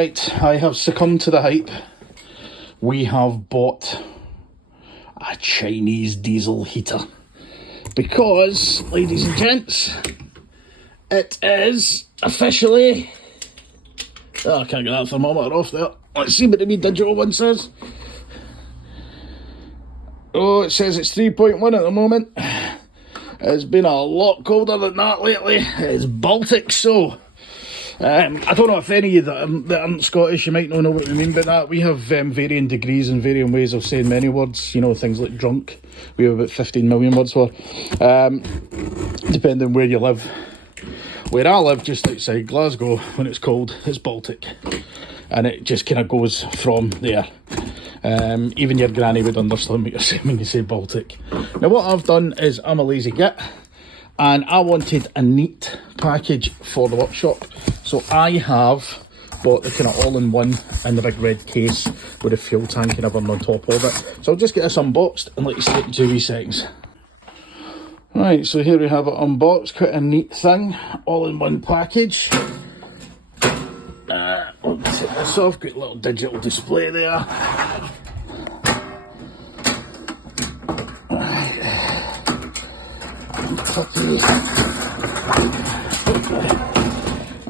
Right, I have succumbed to the hype. We have bought a Chinese diesel heater. Because, ladies and gents, it is officially... Oh, I can't get that thermometer off there. Let's see what the wee digital one says. Oh, it says it's 3.1 at the moment. It's been a lot colder than that lately. It's Baltic, so... I don't know if any of you that aren't Scottish, you might not know what we mean by that. We have varying degrees and varying ways of saying many words. You know, things like drunk. We have about 15 million words for. Depending where you live. Where I live, just outside Glasgow, when it's cold, it's Baltic. And it just kind of goes from there. Even your granny would understand what you're saying when you say Baltic. Now what I've done is, I'm a lazy git. And I wanted a neat package for the workshop. So I have bought the kind of all-in-one in the big red case with a fuel tank and everything on top of it. So I'll just get this unboxed and let you see it in 2 wee seconds. Right, so here we have it unboxed, quite a neat thing, all-in-one package. I'll take this off, got a little digital display there.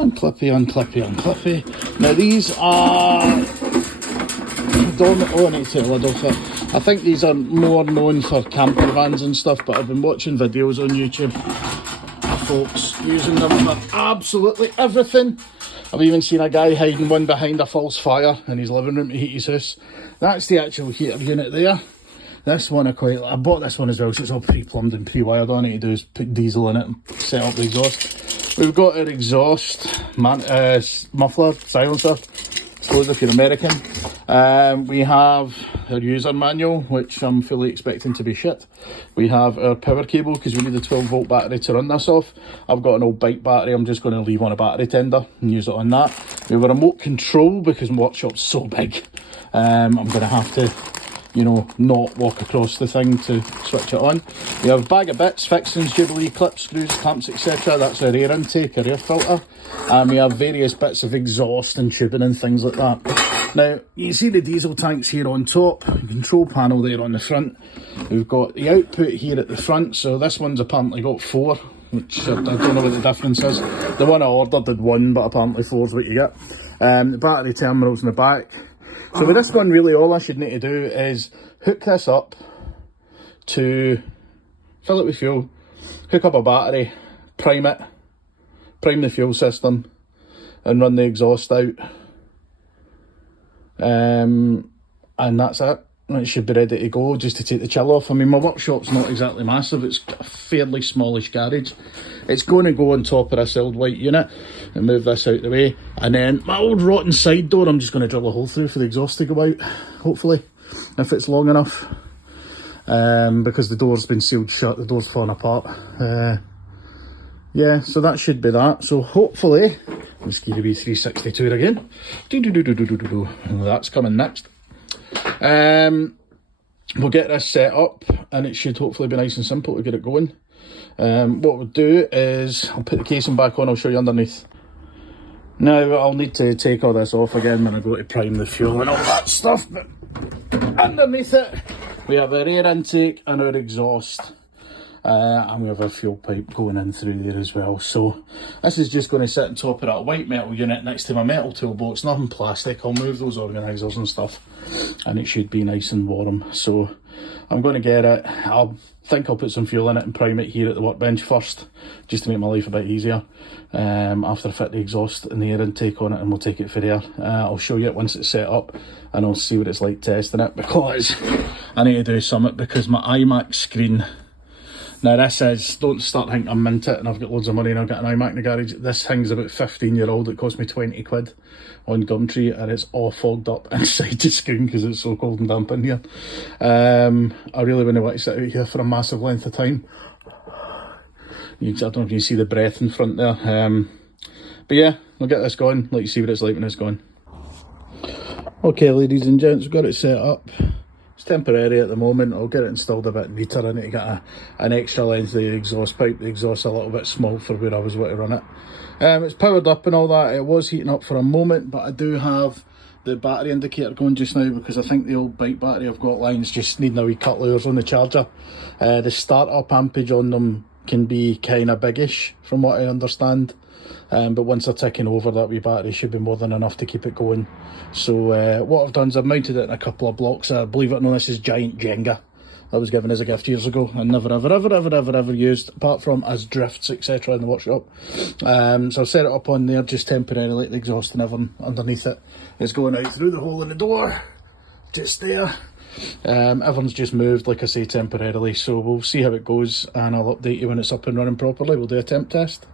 Unclippy. Now these are predominantly, I need to take the lid off it. I think these are more known for camper vans and stuff, but I've been watching videos on YouTube of folks using them for absolutely everything. I've even seen a guy hiding one behind a false fire in his living room to heat his house. That's the actual heater unit there. This one I bought this one as well, so it's all pre-plumbed and pre-wired. All I need to do is put diesel in it and set up the exhaust. We've got our exhaust muffler, silencer, I suppose if you're American. We have our user manual, which I'm fully expecting to be shit. We have our power cable, because we need a 12 volt battery to run this off. I've got an old bike battery, I'm just going to leave on a battery tender and use it on that. We have a remote control, because my workshop's so big. I'm going to have to, you know, not walk across the thing to switch it on. We have a bag of bits, fixings, Jubilee clips, screws, clamps, etc. That's our air intake, our air filter. And we have various bits of exhaust and tubing and things like that. Now, you see the diesel tanks here on top, control panel there on the front. We've got the output here at the front, so this one's apparently got 4, which I don't know what the difference is. The one I ordered did 1, but apparently 4 is what you get. The battery terminals in the back. So with this one, really all I should need to do is hook this up to fill it with fuel, hook up a battery, prime it, prime the fuel system and run the exhaust out. And that's it. It should be ready to go, just to take the chill off. I mean, my workshop's not exactly massive, it's a fairly smallish garage. It's going to go on top of this old white unit and move this out the way. And then my old rotten side door, I'm just going to drill a hole through for the exhaust to go out, hopefully, if it's long enough. Because the door's been sealed shut, the door's falling apart. Yeah, so that should be that. So hopefully, let's give it a wee 362 again. That's coming next. We'll get this set up and it should hopefully be nice and simple to get it going. What we'll do is I'll put the casing back on, I'll show you underneath. Now I'll need to take all this off again when I go to prime the fuel and all that stuff, but underneath it we have our air intake and our exhaust. And we have our fuel pipe going in through there as well. So this is just going to sit on top of that white metal unit next to my metal toolbox. Nothing plastic, I'll move those organisers and stuff and it should be nice and warm. So I'm going to get it, I think I'll put some fuel in it and prime it here at the workbench first, just to make my life a bit easier. After I fit the exhaust and the air intake on it, and we'll take it for there. I'll show you it once it's set up and I'll see what it's like testing it, because I need to do something, because my iMac screen, now this is, don't start thinking I'm mint it and I've got loads of money and I've got an iMac in the garage. This thing's about 15-year-old, it cost me 20 quid on Gumtree and it's all fogged up inside the screen because it's so cold and damp in here. I really wouldn't want to sit out here for a massive length of time. I don't know if you can see the breath in front there. But yeah, we'll get this going, let you see what it's like when it's going. Okay ladies and gents, we've got it set up. It's temporary at the moment. I'll get it installed a bit neater. I need to get an extra length of the exhaust pipe. The exhaust's a little bit small for where I was going to run it. It's powered up and all that. It was heating up for a moment, but I do have the battery indicator going just now because I think the old bike battery I've got line's just needing a wee couple of hours on the charger. The start-up ampage on them can be kind of biggish from what I understand, but once they're ticking over, that wee battery should be more than enough to keep it going. So what I've done is I've mounted it in a couple of blocks. Believe it or not, this is giant Jenga. I was given as a gift years ago and never ever used, apart from as drifts, etc. in the workshop. So I've set it up on there just temporarily. The exhaust and everything underneath it is going out through the hole in the door, just there. Everything's just moved, like I say, temporarily, so we'll see how it goes and I'll update you when it's up and running properly. We'll do a temp test.